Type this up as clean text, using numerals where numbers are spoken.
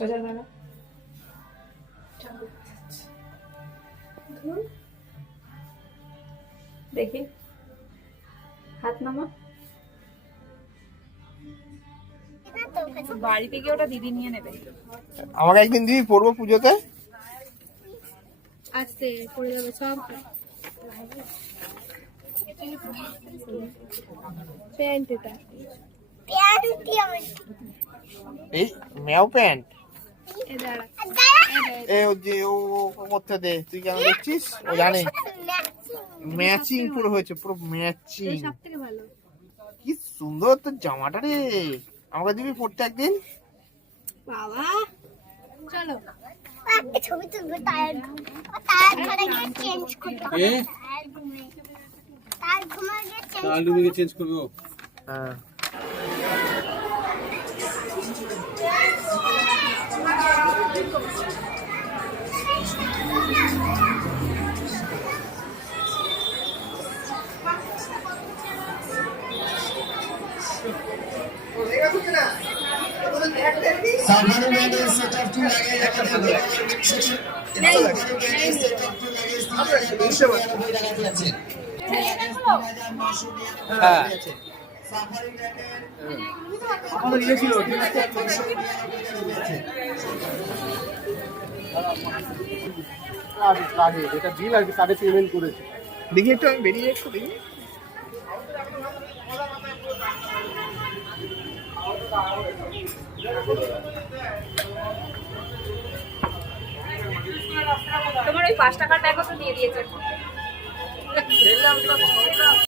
সোজা দাঁড়া। দেখি হাত নামা। বাড়িতে গিয়ে ওটা দিদি নিয়ে নেবে। আমাকে একদিন দিবি, পড়বো পুজোতে। আস্তে পড়ে যাবে সব। প্যান্ট এটা, এই ম্যাও প্যান্ট। এ দাঁড়া। এ ও যে ও করতে দে, তুই কেন দেখছিস? ও জানে ম্যাচিং পুরো হয়েছে, পুরো ম্যাচিং। সব থেকে ভালো। কি সুন্দর তোর জামাটা রে, আমাকে দিবি পড়তে একদিন। বাবা চলো ছবি তুলবে, তার ঘরে গিয়ে চেঞ্জ করতে হবে। তার ঘুমায় গিয়ে চেঞ্জ করবে। হ্যাঁ আমাদের ইয়ে ছিল কার্ডে, যেটা বিল আর কি কার্ডে পেমেন্ট করেছে। দেখি একটু, আমি বেরিয়ে একটু দেখি। তোমার ওই 5 টাকার ব্যাগও তো দিয়ে দিয়েছে।